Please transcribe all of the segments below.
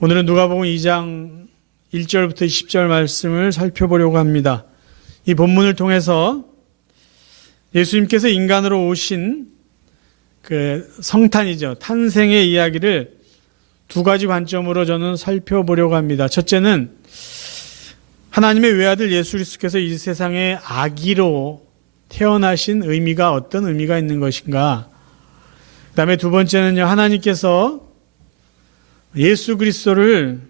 오늘은 누가복음 2장 1절부터 20절 말씀을 살펴보려고 합니다. 이 본문을 통해서 예수님께서 인간으로 오신 그 성탄이죠. 탄생의 이야기를 두 가지 관점으로 저는 살펴보려고 합니다. 첫째는 하나님의 외아들 예수 그리스도께서 이 세상에 아기로 태어나신 의미가 어떤 의미가 있는 것인가. 그 다음에 두 번째는요, 하나님께서 예수 그리스도를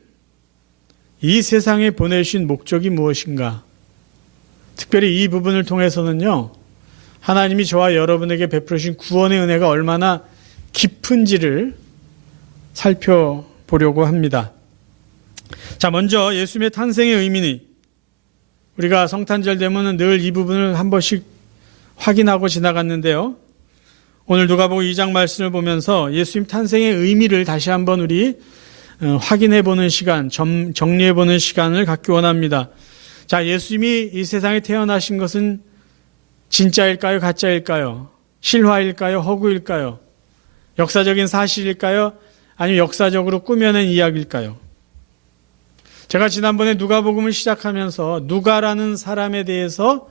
이 세상에 보내신 목적이 무엇인가. 특별히 이 부분을 통해서는요, 하나님이 저와 여러분에게 베풀으신 구원의 은혜가 얼마나 깊은지를 살펴보려고 합니다. 자, 먼저 예수님의 탄생의 의미는 우리가 성탄절 되면 늘 이 부분을 한 번씩 확인하고 지나갔는데요. 오늘 누가복음 2장 말씀을 보면서 예수님 탄생의 의미를 다시 한번 우리 확인해 보는 시간, 정리해 보는 시간을 갖기 원합니다. 자, 예수님이 이 세상에 태어나신 것은 진짜일까요? 가짜일까요? 실화일까요? 허구일까요? 역사적인 사실일까요? 아니면 역사적으로 꾸며낸 이야기일까요? 제가 지난번에 누가복음을 시작하면서 누가라는 사람에 대해서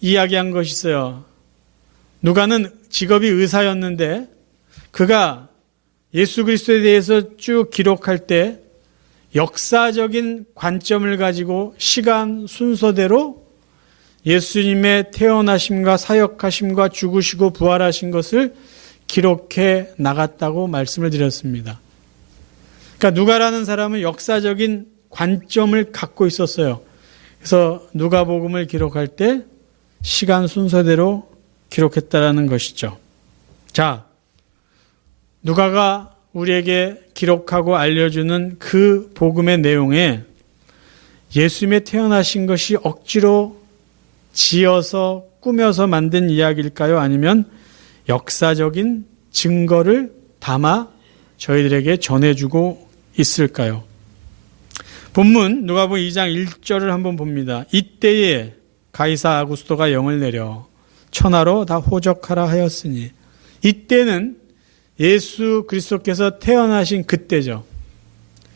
이야기한 것이 있어요. 누가는 직업이 의사였는데 그가 예수 그리스도에 대해서 쭉 기록할 때 역사적인 관점을 가지고 시간 순서대로 예수님의 태어나심과 사역하심과 죽으시고 부활하신 것을 기록해 나갔다고 말씀을 드렸습니다. 그러니까 누가라는 사람은 역사적인 관점을 갖고 있었어요. 그래서 누가복음을 기록할 때 시간 순서대로 기록했다라는 것이죠. 자, 누가가 우리에게 기록하고 알려주는 그 복음의 내용에 예수님의 태어나신 것이 억지로 지어서 꾸며서 만든 이야기일까요? 아니면 역사적인 증거를 담아 저희들에게 전해주고 있을까요? 본문 누가복음 2장 1절을 한번 봅니다. 이때에 가이사 아구스토가 영을 내려 천하로 다 호적하라 하였으니, 이때는 예수 그리스도께서 태어나신 그때죠.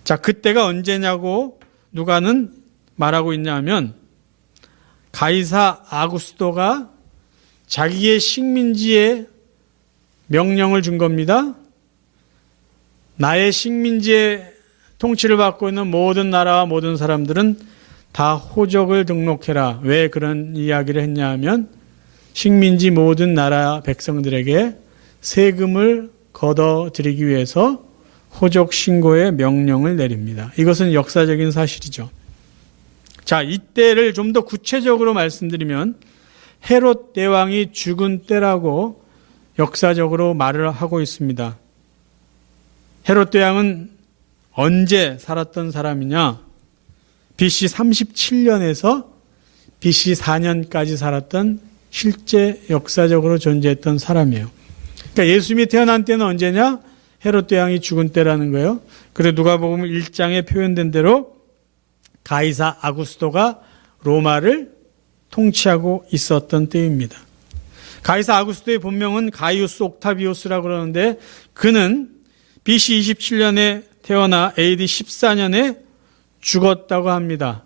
자, 그때가 언제냐고 누가는 말하고 있냐 하면 가이사 아구스토가 자기의 식민지에 명령을 준 겁니다. 나의 식민지의 통치를 받고 있는 모든 나라와 모든 사람들은 다 호적을 등록해라. 왜 그런 이야기를 했냐 하면 식민지 모든 나라 백성들에게 세금을 걷어들이기 위해서 호적 신고의 명령을 내립니다. 이것은 역사적인 사실이죠. 자, 이때를 좀 더 구체적으로 말씀드리면 헤롯 대왕이 죽은 때라고 역사적으로 말을 하고 있습니다. 헤롯 대왕은 언제 살았던 사람이냐? BC 37년에서 BC 4년까지 살았던 실제 역사적으로 존재했던 사람이에요. 그러니까 예수님이 태어난 때는 언제냐? 헤롯 대왕이 죽은 때라는 거예요. 그래서 누가복음 1장에 표현된 대로 가이사 아구스토가 로마를 통치하고 있었던 때입니다. 가이사 아구스토의 본명은 가이우스 옥타비우스라고 그러는데 그는 BC 27년에 태어나 AD 14년에 죽었다고 합니다.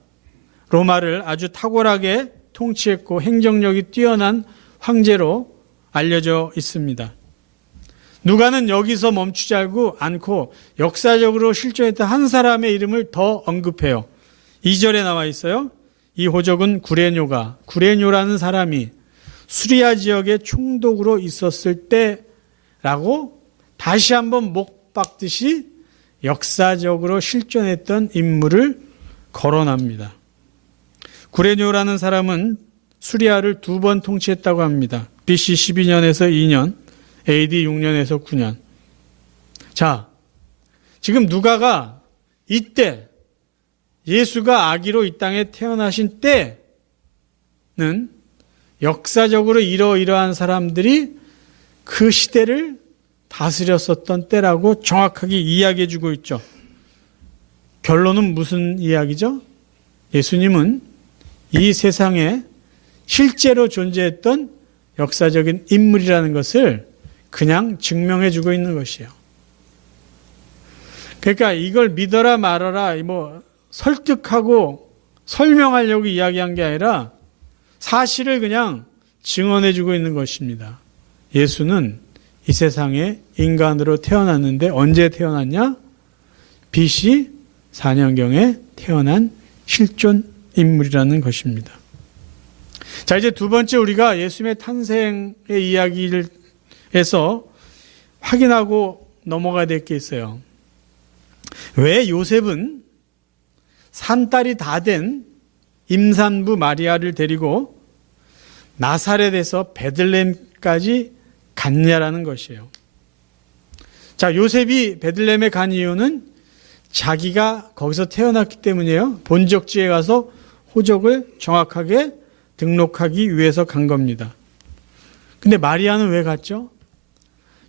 로마를 아주 탁월하게 통치했고 행정력이 뛰어난 황제로 알려져 있습니다. 누가는 여기서 멈추지 않고 역사적으로 실존했던 한 사람의 이름을 더 언급해요. 2절에 나와 있어요. 이 호적은 구레뇨라는 사람이 수리아 지역에 총독으로 있었을 때라고 다시 한번 목 박듯이 역사적으로 실존했던 인물을 거론합니다. 구레뇨라는 사람은 수리아를 2번 통치했다고 합니다. BC 12년에서 2년, AD 6년에서 9년. 자, 지금 누가가 이때 예수가 아기로 이 땅에 태어나신 때는 역사적으로 이러이러한 사람들이 그 시대를 다스렸었던 때라고 정확하게 이야기해 주고 있죠. 결론은 무슨 이야기죠? 예수님은 이 세상에 실제로 존재했던 역사적인 인물이라는 것을 그냥 증명해 주고 있는 것이에요. 그러니까 이걸 믿어라 말아라 뭐 설득하고 설명하려고 이야기한 게 아니라 사실을 그냥 증언해주고 있는 것입니다. 예수는 이 세상에 인간으로 태어났는데 언제 태어났냐? BC 4년경에 태어난 실존 인물이라는 것입니다. 자, 이제 두 번째 우리가 예수님의 탄생의 이야기를 해서 확인하고 넘어가야 될 게 있어요. 왜 요셉은 산딸이 다 된 임산부 마리아를 데리고 나사렛에서 베들레헴까지 갔냐라는 것이에요. 자, 요셉이 베들레헴에 간 이유는 자기가 거기서 태어났기 때문이에요. 본적지에 가서 호적을 정확하게 등록하기 위해서 간 겁니다. 근데 마리아는 왜 갔죠?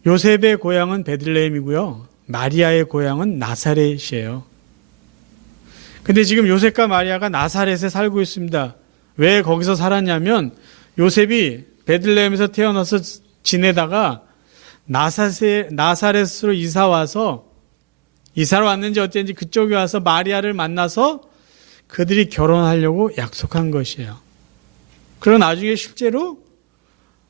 요셉의 고향은 베들레헴이고요. 마리아의 고향은 나사렛이에요. 근데 지금 요셉과 마리아가 나사렛에 살고 있습니다. 왜 거기서 살았냐면 요셉이 베들레헴에서 태어나서 지내다가 나사렛으로 이사를 왔는지 어쩐지 그쪽에 와서 마리아를 만나서 그들이 결혼하려고 약속한 것이에요. 그러나 나중에 실제로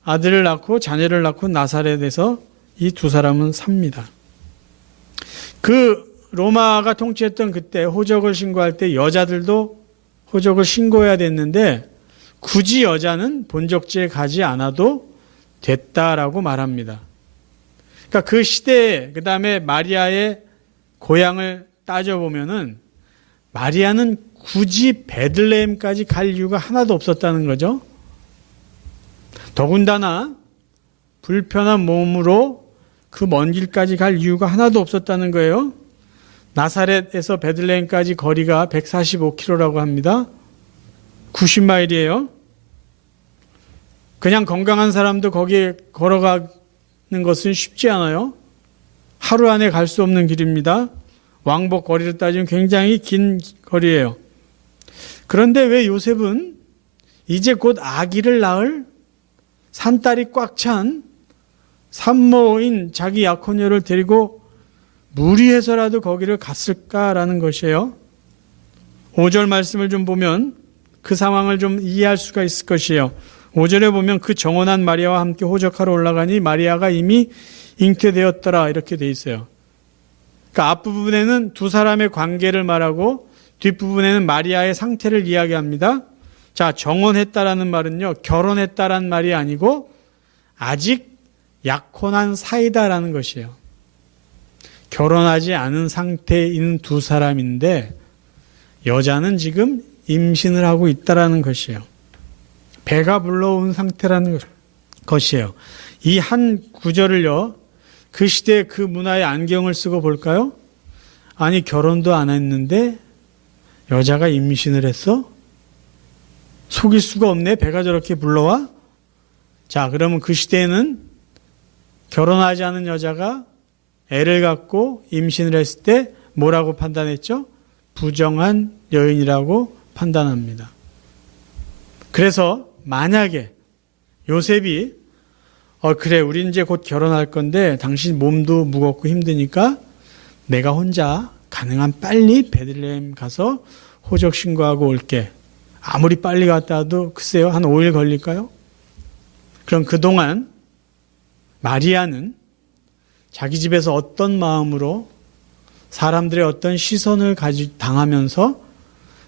아들을 낳고 자녀를 낳고 나사렛에서 이 두 사람은 삽니다. 그 로마가 통치했던 그때 호적을 신고할 때 여자들도 호적을 신고해야 됐는데 굳이 여자는 본적지에 가지 않아도 됐다라고 말합니다. 그러니까 그 시대에 그 다음에 마리아의 고향을 따져보면은 마리아는 굳이 베들레헴까지 갈 이유가 하나도 없었다는 거죠. 더군다나 불편한 몸으로 그 먼 길까지 갈 이유가 하나도 없었다는 거예요. 나사렛에서 베들레헴까지 거리가 145km라고 합니다. 90마일이에요. 그냥 건강한 사람도 거기에 걸어가는 것은 쉽지 않아요. 하루 안에 갈 수 없는 길입니다. 왕복 거리를 따지면 굉장히 긴 거리예요. 그런데 왜 요셉은 이제 곧 아기를 낳을 산딸이 꽉 찬 산모인 자기 약혼녀를 데리고 무리해서라도 거기를 갔을까라는 것이에요. 5절 말씀을 좀 보면 그 상황을 좀 이해할 수가 있을 것이에요. 5절에 보면 그 정혼한 마리아와 함께 호적하러 올라가니 마리아가 이미 잉태되었더라 이렇게 돼 있어요. 그러니까 앞부분에는 두 사람의 관계를 말하고 뒷부분에는 마리아의 상태를 이야기합니다. 자, 정혼했다라는 말은요, 결혼했다라는 말이 아니고 아직 약혼한 사이다라는 것이에요. 결혼하지 않은 상태에 있는 두 사람인데 여자는 지금 임신을 하고 있다라는 것이에요. 배가 불러온 상태라는 것이에요. 이 한 구절을요, 그 시대 그 문화의 안경을 쓰고 볼까요? 아니, 결혼도 안 했는데 여자가 임신을 했어? 속일 수가 없네. 배가 저렇게 불러와? 자, 그러면 그 시대에는 결혼하지 않은 여자가 애를 갖고 임신을 했을 때 뭐라고 판단했죠? 부정한 여인이라고 판단합니다. 그래서 만약에 요셉이 그래, 우리 이제 곧 결혼할 건데 당신 몸도 무겁고 힘드니까 내가 혼자 가능한 빨리 베들레헴 가서 호적 신고하고 올게. 아무리 빨리 갔다 와도 글쎄요, 한 5일 걸릴까요? 그럼 그동안 마리아는 자기 집에서 어떤 마음으로 사람들의 어떤 시선을 당하면서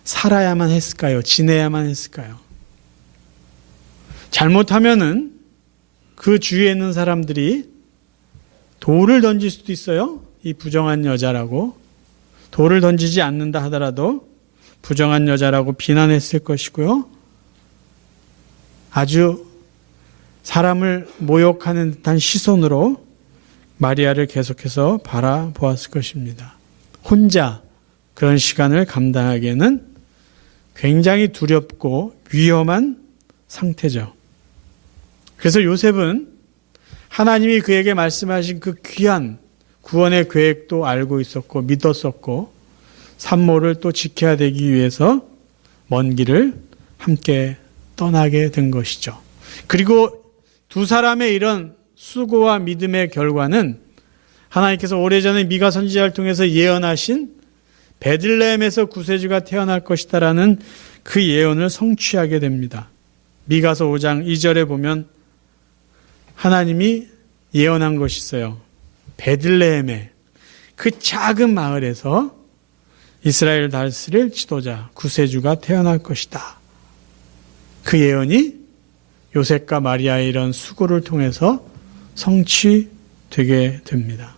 살아야만 했을까요? 지내야만 했을까요? 잘못하면은 그 주위에 있는 사람들이 돌을 던질 수도 있어요. 이 부정한 여자라고. 돌을 던지지 않는다 하더라도 부정한 여자라고 비난했을 것이고요. 아주 사람을 모욕하는 듯한 시선으로 마리아를 계속해서 바라보았을 것입니다. 혼자 그런 시간을 감당하기에는 굉장히 두렵고 위험한 상태죠. 그래서 요셉은 하나님이 그에게 말씀하신 그 귀한 구원의 계획도 알고 있었고 믿었었고 산모를 또 지켜야 되기 위해서 먼 길을 함께 떠나게 된 것이죠. 그리고 두 사람의 이런 수고와 믿음의 결과는 하나님께서 오래전에 미가 선지자를 통해서 예언하신 베들레헴에서 구세주가 태어날 것이다라는 그 예언을 성취하게 됩니다. 미가서 5장 2절에 보면 하나님이 예언한 것이 있어요. 베들레헴의 그 작은 마을에서 이스라엘 다스릴 지도자 구세주가 태어날 것이다. 그 예언이 요셉과 마리아의 이런 수고를 통해서 성취되게 됩니다.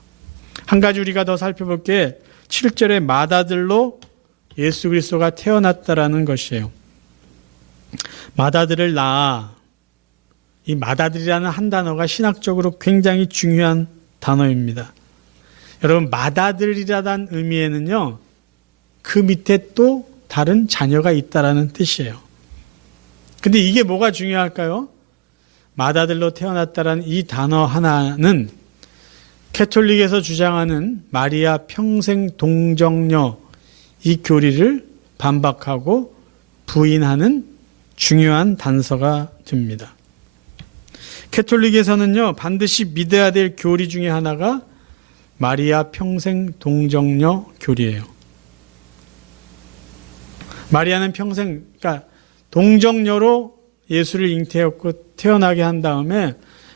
한 가지 우리가 더 살펴볼 게 7절의 맏아들로 예수 그리스도가 태어났다라는 것이에요. 맏아들을 낳아. 이 맏아들이라는 한 단어가 신학적으로 굉장히 중요한 단어입니다. 여러분, 맏아들이라는 의미에는요, 그 밑에 또 다른 자녀가 있다라는 뜻이에요. 근데 이게 뭐가 중요할까요? 맏아들로 태어났다라는 이 단어 하나는 캐톨릭에서 주장하는 마리아 평생 동정녀 이 교리를 반박하고 부인하는 중요한 단서가 됩니다. 캐톨릭에서는요, 반드시 믿어야 될 교리 중에 하나가 마리아 평생 동정녀 교리예요. 마리아는 평생, 그러니까 동정녀로 예수를 잉태했고 태어나게 한 다음에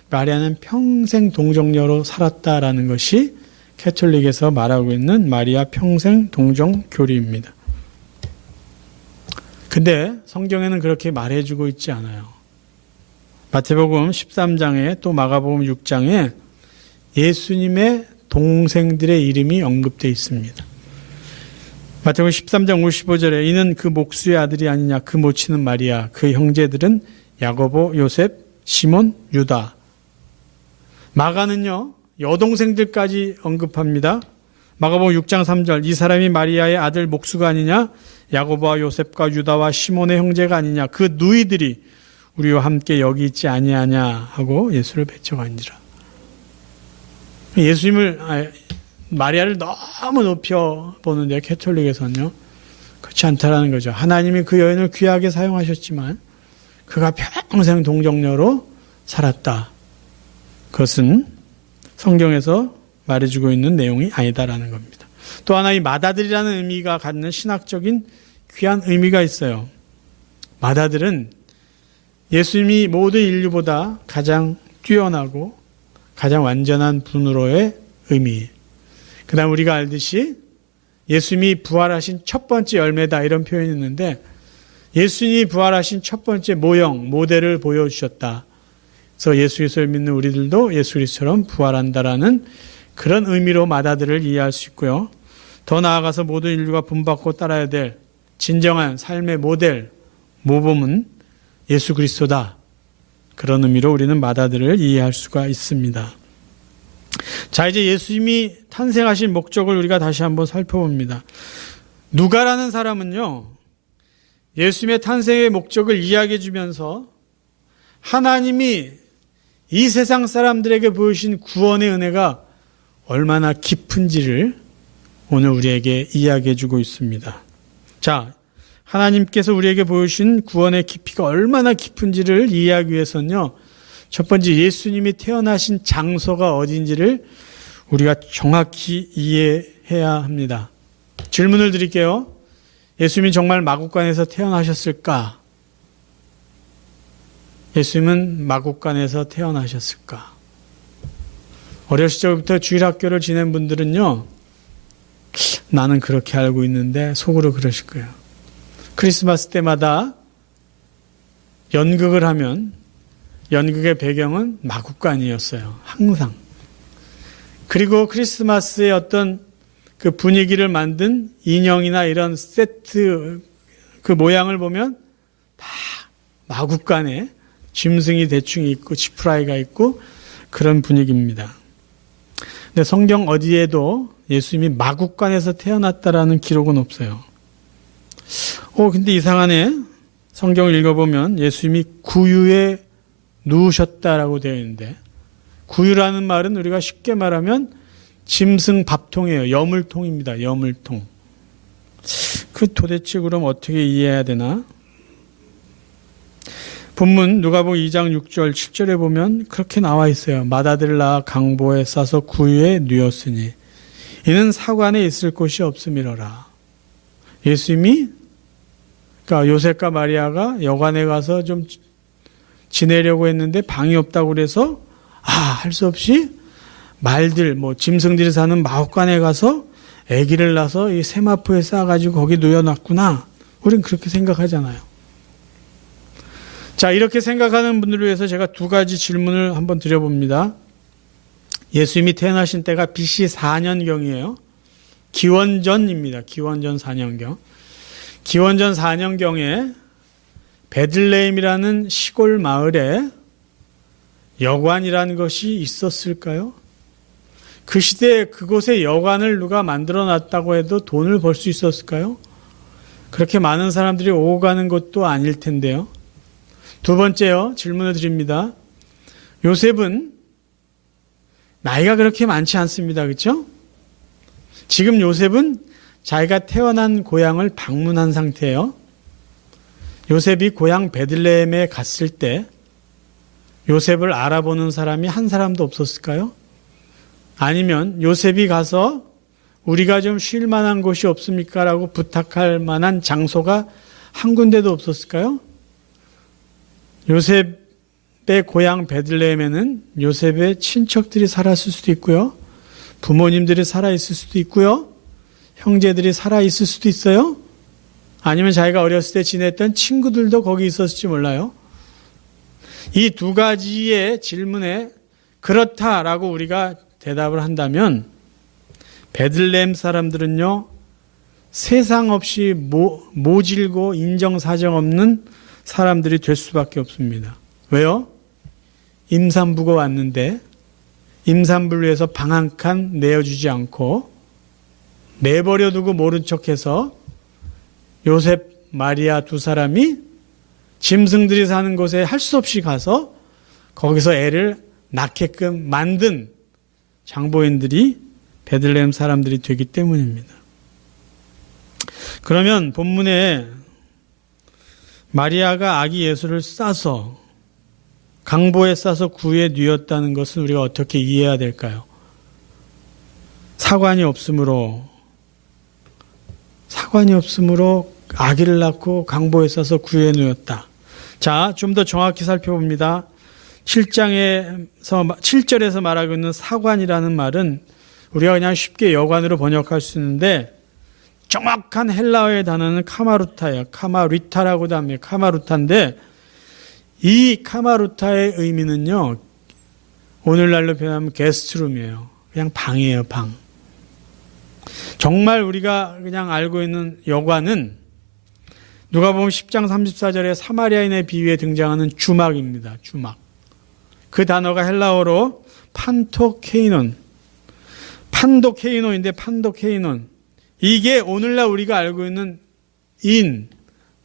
마리아는 평생 동정녀로 살았다라는 것이 캐톨릭에서 말하고 있는 마리아 평생 동정 교리입니다. 근데 성경에는 그렇게 말해주고 있지 않아요. 마태복음 13장에 또 마가복음 6장에 예수님의 동생들의 이름이 언급되어 있습니다. 마태복음 13장 55절에 이는 그 목수의 아들이 아니냐, 그 모친은 마리아, 그 형제들은 야고보, 요셉, 시몬, 유다. 마가는요, 여동생들까지 언급합니다. 마가복음 6장 3절 이 사람이 마리아의 아들 목수가 아니냐, 야고보와 요셉과 유다와 시몬의 형제가 아니냐, 그 누이들이 우리와 함께 여기 있지 아니하냐 하고 예수를 배척하니라. 마리아를 너무 높여보는데 캐톨릭에서는요, 그렇지 않다라는 거죠. 하나님이 그 여인을 귀하게 사용하셨지만 그가 평생 동정녀로 살았다. 그것은 성경에서 말해주고 있는 내용이 아니다라는 겁니다. 또 하나 이 맏아들이라는 의미가 갖는 신학적인 귀한 의미가 있어요. 맏아들은 예수님이 모든 인류보다 가장 뛰어나고 가장 완전한 분으로의 의미. 그 다음 우리가 알듯이 예수님이 부활하신 첫 번째 열매다 이런 표현이 있는데 예수님이 부활하신 첫 번째 모형, 모델을 보여주셨다. 그래서 예수 그리스도를 믿는 우리들도 예수 그리스도처럼 부활한다라는 그런 의미로 맏아들을 이해할 수 있고요. 더 나아가서 모든 인류가 본받고 따라야 될 진정한 삶의 모델, 모범은 예수 그리스도다. 그런 의미로 우리는 맏아들을 이해할 수가 있습니다. 자, 이제 예수님이 탄생하신 목적을 우리가 다시 한번 살펴봅니다. 누가라는 사람은요, 예수님의 탄생의 목적을 이야기해 주면서 하나님이 이 세상 사람들에게 보여주신 구원의 은혜가 얼마나 깊은지를 오늘 우리에게 이야기해 주고 있습니다. 자, 하나님께서 우리에게 보여주신 구원의 깊이가 얼마나 깊은지를 이해하기 위해서는요, 첫 번째 예수님이 태어나신 장소가 어딘지를 우리가 정확히 이해해야 합니다. 질문을 드릴게요. 예수님이 정말 마국간에서 태어나셨을까? 예수님은 마국간에서 태어나셨을까? 어렸을 적부터 주일학교를 지낸 분들은요, 나는 그렇게 알고 있는데 속으로 그러실 거예요. 크리스마스 때마다 연극을 하면 연극의 배경은 마국간이었어요. 항상. 그리고 크리스마스의 어떤 그 분위기를 만든 인형이나 이런 세트 그 모양을 보면 다 마국간에 짐승이 대충 있고 지푸라기가 있고 그런 분위기입니다. 근데 성경 어디에도 예수님이 마국간에서 태어났다라는 기록은 없어요. 근데 이상하네. 성경을 읽어보면 예수님이 구유에 누우셨다라고 되어 있는데, 구유라는 말은 우리가 쉽게 말하면 짐승 밥통이에요. 여물통입니다. 여물통. 그 도대체 그럼 어떻게 이해해야 되나? 본문 누가복음 2장 6절 7절에 보면 그렇게 나와 있어요. 맏아들 낳아 강보에 싸서 구유에 누웠으니 이는 사관에 있을 곳이 없음이로라. 예수님이 그러니까 요셉과 마리아가 여관에 가서 좀 지내려고 했는데 방이 없다고 그래서 할 수 없이 말들 짐승들이 사는 마옥관에 가서 아기를 낳아서 이 세마포에 쌓아가지고 거기 누워놨구나. 우린 그렇게 생각하잖아요. 자, 이렇게 생각하는 분들을 위해서 제가 두 가지 질문을 한번 드려봅니다. 예수님이 태어나신 때가 BC 4년경이에요. 기원전입니다. 기원전 4년경. 기원전 4년경에 베들레헴이라는 시골 마을에 여관이라는 것이 있었을까요? 그 시대에 그곳에 여관을 누가 만들어 놨다고 해도 돈을 벌 수 있었을까요? 그렇게 많은 사람들이 오고 가는 것도 아닐 텐데요. 두 번째요, 질문을 드립니다. 요셉은 나이가 그렇게 많지 않습니다. 그렇죠? 지금 요셉은 자기가 태어난 고향을 방문한 상태예요. 요셉이 고향 베들레헴에 갔을 때 요셉을 알아보는 사람이 한 사람도 없었을까요? 아니면 요셉이 가서 우리가 좀 쉴 만한 곳이 없습니까? 라고 부탁할 만한 장소가 한 군데도 없었을까요? 요셉의 고향 베들레헴에는 요셉의 친척들이 살았을 수도 있고요. 부모님들이 살아있을 수도 있고요. 형제들이 살아있을 수도 있어요. 아니면 자기가 어렸을 때 지냈던 친구들도 거기 있었을지 몰라요. 이 두 가지의 질문에 그렇다라고 우리가 대답을 한다면 베들레헴 사람들은요, 세상 없이 모질고 인정사정 없는 사람들이 될 수밖에 없습니다. 왜요? 임산부가 왔는데 임산부를 위해서 방 한 칸 내어주지 않고 내버려 두고 모른 척해서 요셉, 마리아 두 사람이 짐승들이 사는 곳에 할 수 없이 가서 거기서 애를 낳게끔 만든 장보인들이 베들레헴 사람들이 되기 때문입니다. 그러면 본문에 마리아가 아기 예수를 싸서 강보에 싸서 구유에 누웠다는 것은 우리가 어떻게 이해해야 될까요? 사관이 없으므로 아기를 낳고 강보에 싸서 구유에 누웠다. 자, 좀 더 정확히 살펴봅니다. 7절에서 말하고 있는 사관이라는 말은 우리가 그냥 쉽게 여관으로 번역할 수 있는데 정확한 헬라어의 단어는 카마루타예요. 카마리타라고도 합니다. 카마루타인데 이 카마루타의 의미는요, 오늘날로 표현하면 게스트룸이에요. 그냥 방이에요, 방. 정말 우리가 그냥 알고 있는 여관은 누가복음 10장 34절에 사마리아인의 비유에 등장하는 주막입니다. 주막. 그 단어가 헬라어로 판도케이논인데 판도케이논. 이게 오늘날 우리가 알고 있는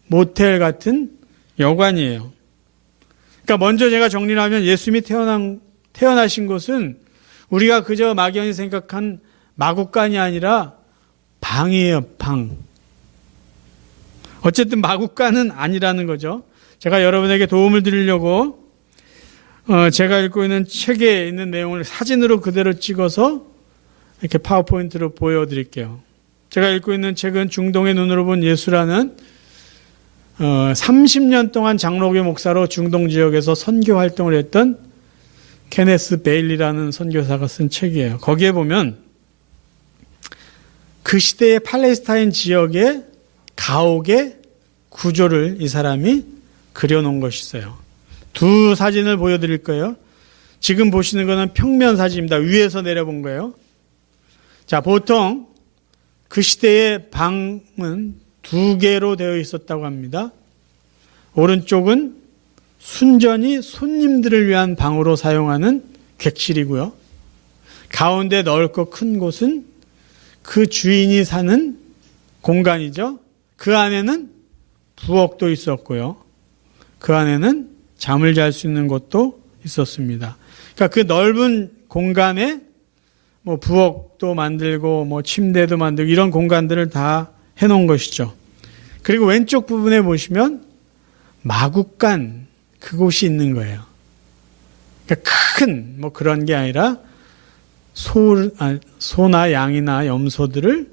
모텔 같은 여관이에요. 그러니까 먼저 제가 정리를 하면 예수님이 태어나신 곳은 우리가 그저 막연히 생각한 마국간이 아니라 방이에요, 방. 어쨌든 마국간은 아니라는 거죠. 제가 여러분에게 도움을 드리려고 제가 읽고 있는 책에 있는 내용을 사진으로 그대로 찍어서 이렇게 파워포인트로 보여드릴게요. 제가 읽고 있는 책은 중동의 눈으로 본 예수라는 30년 동안 장로교 목사로 중동 지역에서 선교 활동을 했던 케네스 베일리라는 선교사가 쓴 책이에요. 거기에 보면 그 시대의 팔레스타인 지역의 가옥의 구조를 이 사람이 그려놓은 것이 있어요. 두 사진을 보여드릴 거예요. 지금 보시는 거는 평면 사진입니다. 위에서 내려본 거예요. 자, 보통 그 시대의 방은 두 개로 되어 있었다고 합니다. 오른쪽은 순전히 손님들을 위한 방으로 사용하는 객실이고요. 가운데 넓고 큰 곳은 그 주인이 사는 공간이죠. 그 안에는 부엌도 있었고요. 그 안에는 잠을 잘 수 있는 곳도 있었습니다. 그러니까 그 넓은 공간에 부엌도 만들고 침대도 만들고 이런 공간들을 다 해놓은 것이죠. 그리고 왼쪽 부분에 보시면 마국간, 그곳이 있는 거예요. 그러니까 큰 뭐 그런 게 아니라 소나 양이나 염소들을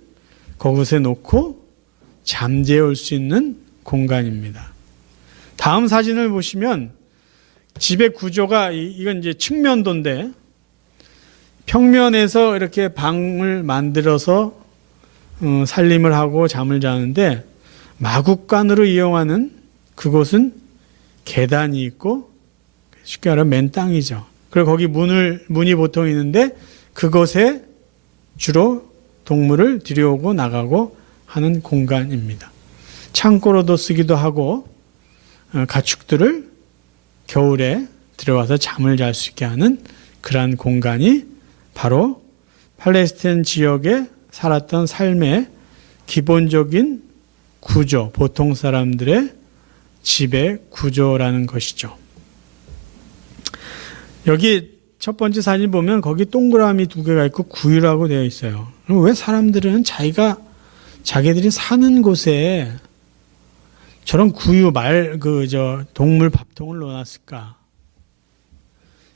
그곳에 놓고 잠재울 올 수 있는 공간입니다. 다음 사진을 보시면 집의 구조가 이건 이제 측면도인데 평면에서 이렇게 방을 만들어서 살림을 하고 잠을 자는데 마국간으로 이용하는 그곳은 계단이 있고 쉽게 말하면 맨 땅이죠. 그리고 거기 문이 보통 있는데 그곳에 주로 동물을 들여오고 나가고 하는 공간입니다. 창고로도 쓰기도 하고 가축들을 겨울에 들어와서 잠을 잘 수 있게 하는 그러한 공간이 바로 팔레스타인 지역에 살았던 삶의 기본적인 구조, 보통 사람들의 집의 구조라는 것이죠. 여기 첫 번째 사진 보면 거기 동그라미 2개가 있고 구유라고 되어 있어요. 그럼 왜 사람들은 자기들이 사는 곳에 저런 구유 동물 밥통을 놓았을까?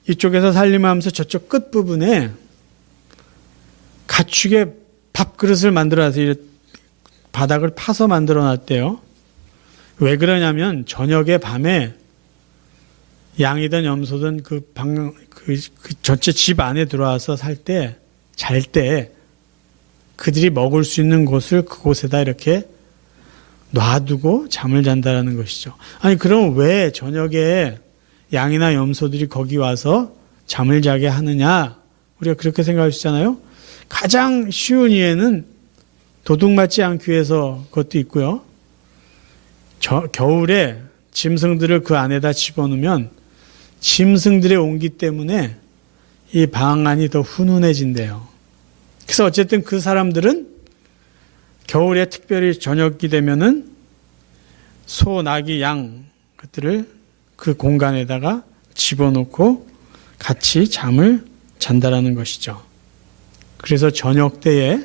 이쪽에서 살림하면서 저쪽 끝부분에 가축의 밥그릇을 만들어서 바닥을 파서 만들어 놨대요. 왜 그러냐면 저녁에 밤에 양이든 염소든 그 전체 집 안에 들어와서 잘 때 그들이 먹을 수 있는 곳을 그곳에다 이렇게 놔두고 잠을 잔다라는 것이죠. 아니 그럼 왜 저녁에 양이나 염소들이 거기 와서 잠을 자게 하느냐? 우리가 그렇게 생각할 수 있잖아요. 가장 쉬운 이해는 도둑 맞지 않기 위해서 그것도 있고요. 겨울에 짐승들을 그 안에다 집어넣으면 짐승들의 온기 때문에 이 방 안이 더 훈훈해진대요. 그래서 어쨌든 그 사람들은 겨울에 특별히 저녁이 되면은 소, 나귀, 양 것들을 그 공간에다가 집어넣고 같이 잠을 잔다라는 것이죠. 그래서 저녁 때에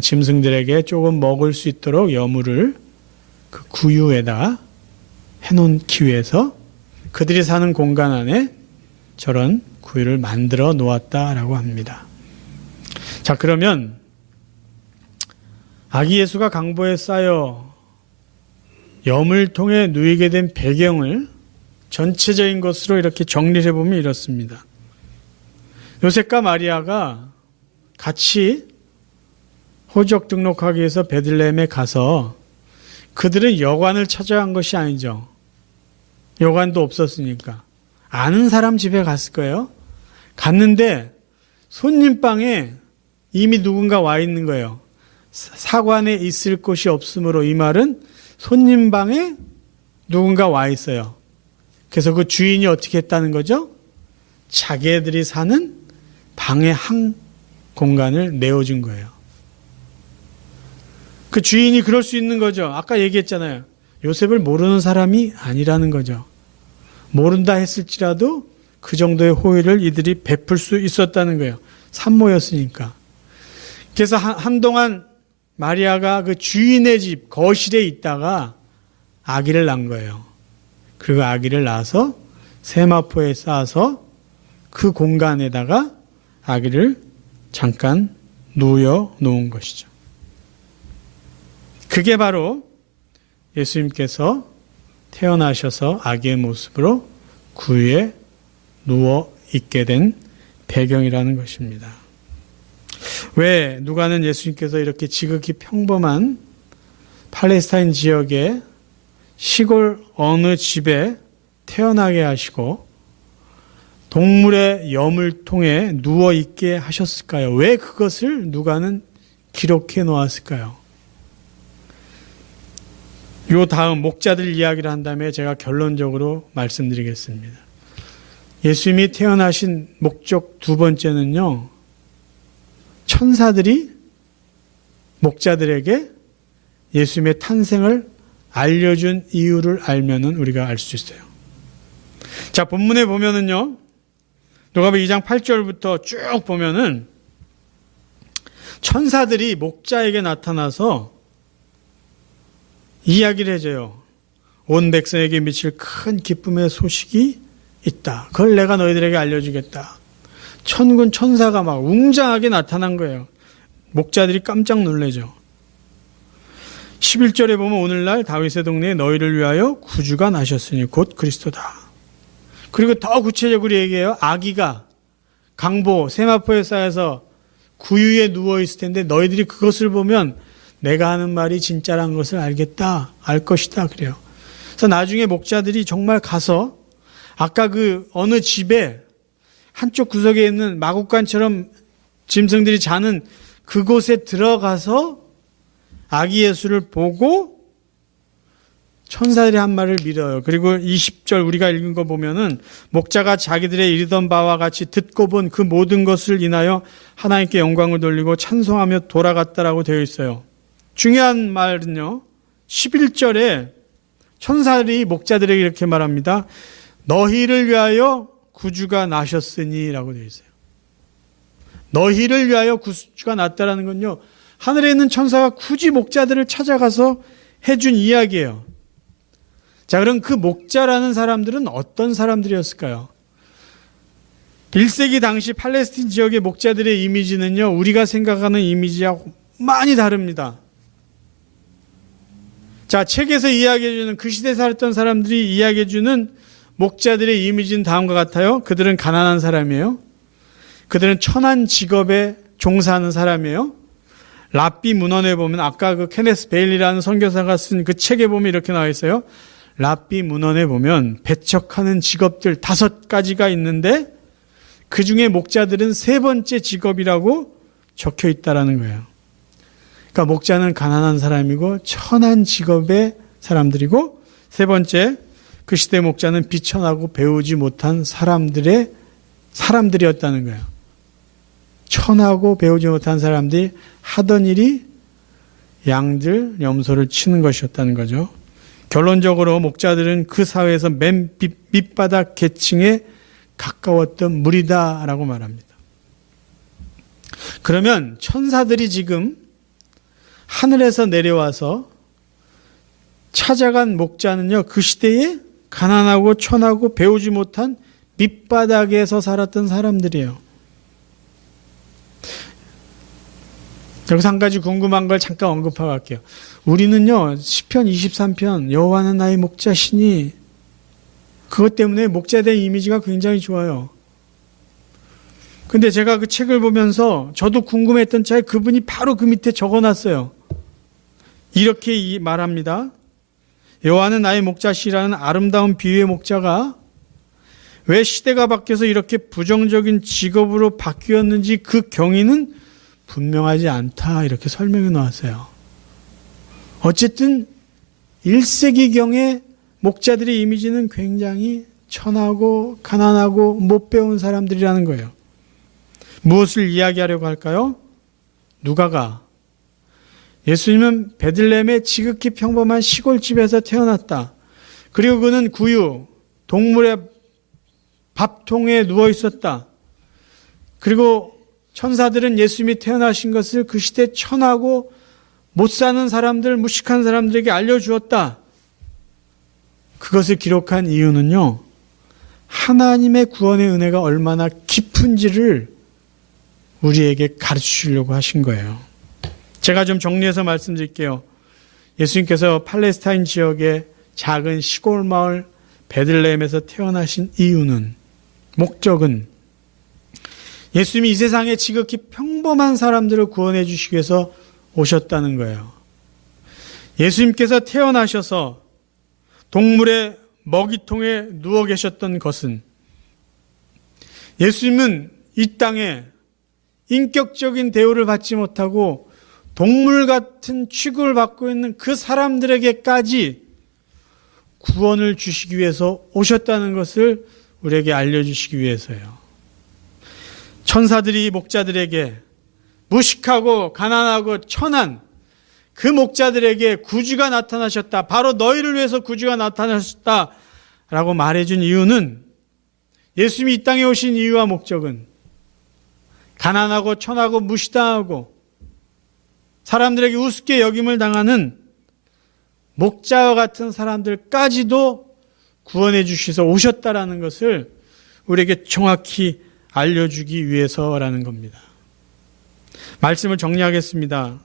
짐승들에게 조금 먹을 수 있도록 여물을 그 구유에다가 해놓기 위해서 그들이 사는 공간 안에 저런 구유를 만들어 놓았다라고 합니다. 자, 그러면 아기 예수가 강보에 쌓여 여물통에 누이게 된 배경을 전체적인 것으로 이렇게 정리해 보면 이렇습니다. 요셉과 마리아가 같이 호적 등록하기 위해서 베들레헴에 가서 그들은 여관을 찾아간 것이 아니죠. 여관도 없었으니까. 아는 사람 집에 갔을 거예요. 갔는데 손님방에 이미 누군가 와 있는 거예요. 사관에 있을 곳이 없으므로 이 말은 손님방에 누군가 와 있어요. 그래서 그 주인이 어떻게 했다는 거죠? 자기들이 사는 방의 한 공간을 내어준 거예요. 그 주인이 그럴 수 있는 거죠. 아까 얘기했잖아요. 요셉을 모르는 사람이 아니라는 거죠. 모른다 했을지라도 그 정도의 호의를 이들이 베풀 수 있었다는 거예요. 산모였으니까. 그래서 한동안 마리아가 그 주인의 집 거실에 있다가 아기를 낳은 거예요. 그리고 아기를 낳아서 세마포에 쌓아서 그 공간에다가 아기를 잠깐 누워 놓은 것이죠. 그게 바로 예수님께서 태어나셔서 아기의 모습으로 구유에 누워 있게 된 배경이라는 것입니다. 왜 누가는 예수님께서 이렇게 지극히 평범한 팔레스타인 지역의 시골 어느 집에 태어나게 하시고 동물의 여물통에 누워 있게 하셨을까요? 왜 그것을 누가는 기록해 놓았을까요? 요 다음 목자들 이야기를 한 다음에 제가 결론적으로 말씀드리겠습니다. 예수님이 태어나신 목적 두 번째는요, 천사들이 목자들에게 예수님의 탄생을 알려준 이유를 알면은 우리가 알 수 있어요. 자, 본문에 보면은요, 누가복음 2장 8절부터 쭉 보면은 천사들이 목자에게 나타나서 이야기를 해줘요. 온 백성에게 미칠 큰 기쁨의 소식이 있다. 그걸 내가 너희들에게 알려주겠다. 천군 천사가 막 웅장하게 나타난 거예요. 목자들이 깜짝 놀라죠. 11절에 보면 오늘날 다윗의 동네에 너희를 위하여 구주가 나셨으니 곧 그리스도다. 그리고 더 구체적으로 얘기해요. 아기가 강보 세마포에 쌓여서 구유에 누워 있을 텐데 너희들이 그것을 보면 내가 하는 말이 진짜란 것을 알겠다. 알 것이다. 그래요. 그래서 나중에 목자들이 정말 가서 아까 그 어느 집에 한쪽 구석에 있는 마국간처럼 짐승들이 자는 그곳에 들어가서 아기 예수를 보고 천사들이 한 말을 믿어요. 그리고 20절 우리가 읽은 거 보면은 목자가 자기들의 이르던 바와 같이 듣고 본 그 모든 것을 인하여 하나님께 영광을 돌리고 찬송하며 돌아갔다라고 되어 있어요. 중요한 말은요. 11절에 천사들이 목자들에게 이렇게 말합니다. 너희를 위하여 구주가 나셨으니 라고 되어 있어요. 너희를 위하여 구주가 났다라는 건요. 하늘에 있는 천사가 굳이 목자들을 찾아가서 해준 이야기예요. 자, 그럼 그 목자라는 사람들은 어떤 사람들이었을까요? 1세기 당시 팔레스틴 지역의 목자들의 이미지는요. 우리가 생각하는 이미지와 많이 다릅니다. 자, 책에서 이야기해주는 그 시대에 살았던 사람들이 이야기해주는 목자들의 이미지는 다음과 같아요. 그들은 가난한 사람이에요. 그들은 천한 직업에 종사하는 사람이에요. 랍비 문헌에 보면 아까 그 케네스 베일리라는 선교사가 쓴 그 책에 보면 이렇게 나와 있어요. 랍비 문헌에 보면 배척하는 직업들 5가지가 있는데 그 중에 목자들은 3번째 직업이라고 적혀 있다라는 거예요. 그러니까 목자는 가난한 사람이고 천한 직업의 사람들이고 3번째 그 시대 목자는 비천하고 배우지 못한 사람들이었다는 거예요. 천하고 배우지 못한 사람들이 하던 일이 양들 염소를 치는 것이었다는 거죠. 결론적으로 목자들은 그 사회에서 맨 밑바닥 계층에 가까웠던 무리다라고 말합니다. 그러면 천사들이 지금 하늘에서 내려와서 찾아간 목자는요, 그 시대에 가난하고 천하고 배우지 못한 밑바닥에서 살았던 사람들이에요. 여기서 한 가지 궁금한 걸 잠깐 언급하고 갈게요. 우리는요, 시편 23편 여호와는 나의 목자시니 그것 때문에 목자에 대한 이미지가 굉장히 좋아요. 근데 제가 그 책을 보면서 저도 궁금했던 차에 그분이 바로 그 밑에 적어놨어요. 이렇게 말합니다. 여호와는 나의 목자시라는 아름다운 비유의 목자가 왜 시대가 바뀌어서 이렇게 부정적인 직업으로 바뀌었는지 그 경위는 분명하지 않다. 이렇게 설명해 놓았어요. 어쨌든 1세기경의 목자들의 이미지는 굉장히 천하고 가난하고 못 배운 사람들이라는 거예요. 무엇을 이야기하려고 할까요? 누가가 예수님은 베들레헴의 지극히 평범한 시골집에서 태어났다. 그리고 그는 구유, 동물의 밥통에 누워 있었다. 그리고 천사들은 예수님이 태어나신 것을 그 시대 천하고 못 사는 사람들, 무식한 사람들에게 알려주었다. 그것을 기록한 이유는요, 하나님의 구원의 은혜가 얼마나 깊은지를 우리에게 가르치려고 하신 거예요. 제가 좀 정리해서 말씀드릴게요. 예수님께서 팔레스타인 지역의 작은 시골 마을 베들레헴에서 태어나신 이유는, 목적은 예수님이 이 세상에 지극히 평범한 사람들을 구원해 주시기 위해서 오셨다는 거예요. 예수님께서 태어나셔서 동물의 먹이통에 누워 계셨던 것은 예수님은 이 땅에 인격적인 대우를 받지 못하고 동물 같은 취급을 받고 있는 그 사람들에게까지 구원을 주시기 위해서 오셨다는 것을 우리에게 알려주시기 위해서요. 천사들이 목자들에게 무식하고 가난하고 천한 그 목자들에게 구주가 나타나셨다. 바로 너희를 위해서 구주가 나타나셨다라고 말해준 이유는, 예수님이 이 땅에 오신 이유와 목적은 가난하고 천하고 무시당하고 사람들에게 우습게 여김을 당하는 목자와 같은 사람들까지도 구원해 주셔서 오셨다라는 것을 우리에게 정확히 알려주기 위해서라는 겁니다. 말씀을 정리하겠습니다.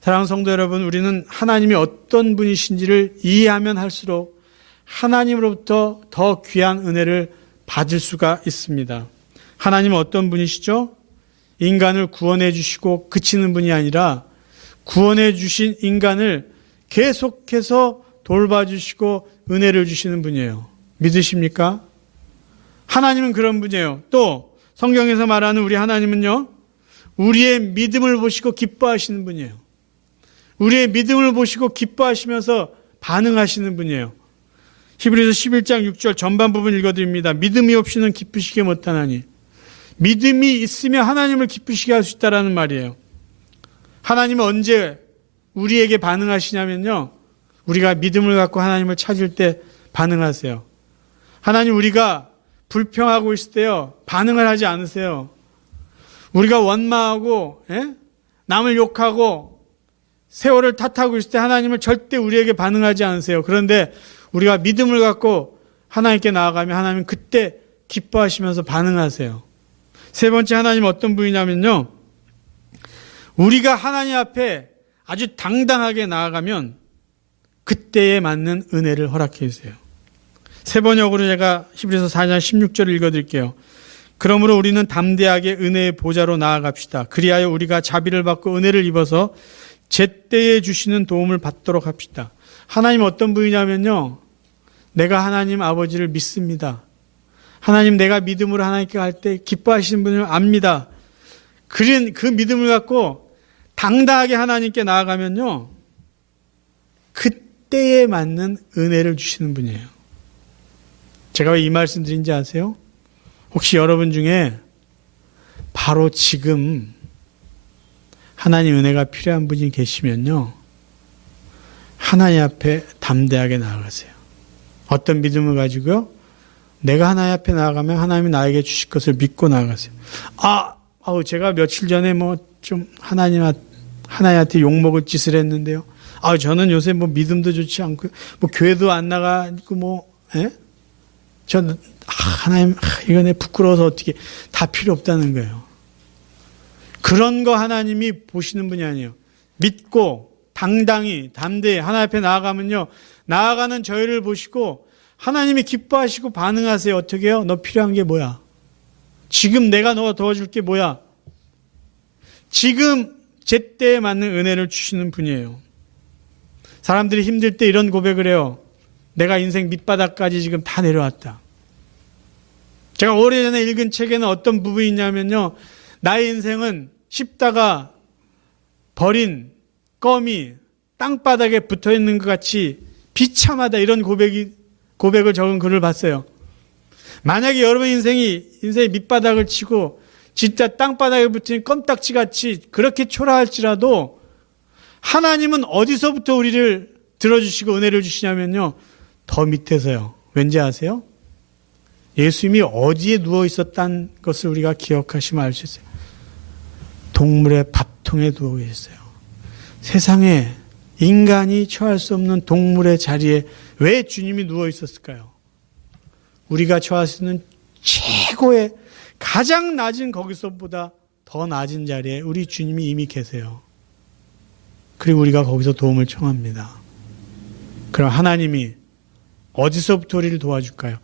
사랑하는 성도 여러분, 우리는 하나님이 어떤 분이신지를 이해하면 할수록 하나님으로부터 더 귀한 은혜를 받을 수가 있습니다. 하나님은 어떤 분이시죠? 인간을 구원해 주시고 그치는 분이 아니라 구원해 주신 인간을 계속해서 돌봐주시고 은혜를 주시는 분이에요. 믿으십니까? 하나님은 그런 분이에요. 또 성경에서 말하는 우리 하나님은요, 우리의 믿음을 보시고 기뻐하시는 분이에요. 우리의 믿음을 보시고 기뻐하시면서 반응하시는 분이에요. 히브리서 11장 6절 전반 부분 읽어드립니다. 믿음이 없이는 기쁘시게 못하나니. 믿음이 있으면 하나님을 기쁘시게 할 수 있다는 말이에요. 하나님은 언제 우리에게 반응하시냐면요, 우리가 믿음을 갖고 하나님을 찾을 때 반응하세요. 하나님, 우리가 불평하고 있을 때요, 반응을 하지 않으세요. 우리가 원망하고 남을 욕하고 세월을 탓하고 있을 때 하나님은 절대 우리에게 반응하지 않으세요. 그런데 우리가 믿음을 갖고 하나님께 나아가면 하나님은 그때 기뻐하시면서 반응하세요. 세 번째, 하나님은 어떤 분이냐면요, 우리가 하나님 앞에 아주 당당하게 나아가면 그때에 맞는 은혜를 허락해 주세요. 세 번역으로 제가 히브리서 4장 16절을 읽어드릴게요. 그러므로 우리는 담대하게 은혜의 보좌로 나아갑시다. 그리하여 우리가 자비를 받고 은혜를 입어서 제때에 주시는 도움을 받도록 합시다. 하나님 어떤 분이냐면요, 내가 하나님 아버지를 믿습니다. 하나님, 내가 믿음으로 하나님께 갈 때 기뻐하시는 분을 압니다. 그 믿음을 갖고 당당하게 하나님께 나아가면요, 그때에 맞는 은혜를 주시는 분이에요. 제가 왜 이 말씀 드린지 아세요? 혹시 여러분 중에 바로 지금 하나님 은혜가 필요한 분이 계시면요, 하나님 앞에 담대하게 나아가세요. 어떤 믿음을 가지고요? 내가 하나님 앞에 나아가면 하나님이 나에게 주실 것을 믿고 나아가세요. 제가 며칠 전에 좀 하나님한테 욕먹을 짓을 했는데요. 저는 요새 믿음도 좋지 않고, 교회도 안 나가고, 저는, 하나님, 이거 내 부끄러워서 어떻게, 다 필요 없다는 거예요. 그런 거 하나님이 보시는 분이 아니에요. 믿고, 당당히, 담대히 하나님 앞에 나아가면요, 나아가는 저희를 보시고, 하나님이 기뻐하시고 반응하세요. 어떻게 해요? 너 필요한 게 뭐야? 지금 내가 너 도와줄 게 뭐야? 지금 제때에 맞는 은혜를 주시는 분이에요. 사람들이 힘들 때 이런 고백을 해요. 내가 인생 밑바닥까지 지금 다 내려왔다. 제가 오래전에 읽은 책에는 어떤 부분이 있냐면요, 나의 인생은 씹다가 버린 껌이 땅바닥에 붙어있는 것 같이 비참하다, 이런 고백을 적은 글을 봤어요. 만약에 여러분 인생의 밑바닥을 치고 진짜 땅바닥에 붙은 껌딱지 같이 그렇게 초라할지라도 하나님은 어디서부터 우리를 들어주시고 은혜를 주시냐면요, 더 밑에서요. 왠지 아세요? 예수님이 어디에 누워 있었다는 것을 우리가 기억하시면 알 수 있어요. 동물의 밥통에 누워 계셨어요. 세상에 인간이 처할 수 없는 동물의 자리에 왜 주님이 누워 있었을까요? 우리가 처할 수 있는 최고의 가장 낮은 거기서보다 더 낮은 자리에 우리 주님이 이미 계세요. 그리고 우리가 거기서 도움을 청합니다. 그럼 하나님이 어디서부터 우리를 도와줄까요?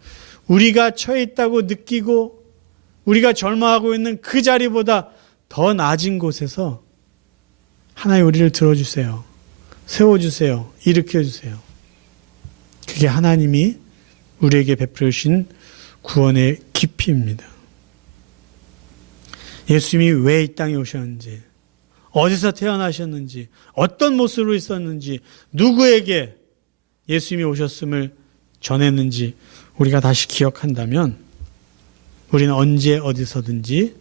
우리가 처해 있다고 느끼고 우리가 절망하고 있는 그 자리보다 더 낮은 곳에서 하나님 우리를 들어주세요. 세워주세요. 일으켜주세요. 그게 하나님이 우리에게 베풀어 주신 구원의 깊이입니다. 예수님이 왜 이 땅에 오셨는지, 어디서 태어나셨는지, 어떤 모습으로 있었는지, 누구에게 예수님이 오셨음을 전했는지 우리가 다시 기억한다면 우리는 언제 어디서든지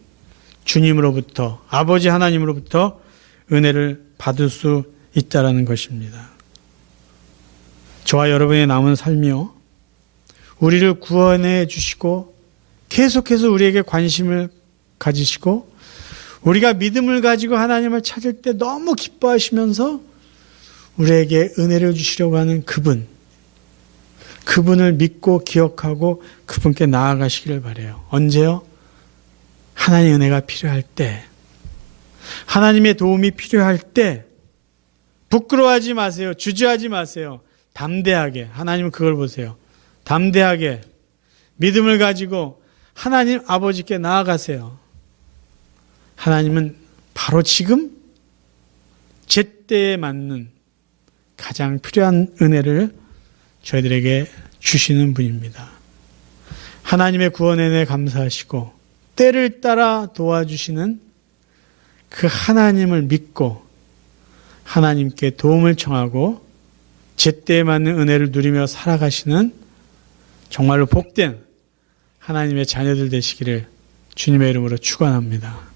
주님으로부터, 아버지 하나님으로부터 은혜를 받을 수 있다라는 것입니다. 저와 여러분의 남은 삶이요, 우리를 구원해 주시고 계속해서 우리에게 관심을 가지시고 우리가 믿음을 가지고 하나님을 찾을 때 너무 기뻐하시면서 우리에게 은혜를 주시려고 하는 그분을 믿고 기억하고 그분께 나아가시기를 바라요. 언제요? 하나님의 은혜가 필요할 때, 하나님의 도움이 필요할 때 부끄러워하지 마세요. 주저하지 마세요. 담대하게, 하나님은 그걸 보세요. 담대하게 믿음을 가지고 하나님 아버지께 나아가세요. 하나님은 바로 지금 제때에 맞는 가장 필요한 은혜를 저희들에게 주시는 분입니다. 하나님의 구원에 은혜 감사하시고 때를 따라 도와주시는 그 하나님을 믿고 하나님께 도움을 청하고 제때에 맞는 은혜를 누리며 살아가시는 정말로 복된 하나님의 자녀들 되시기를 주님의 이름으로 축원합니다.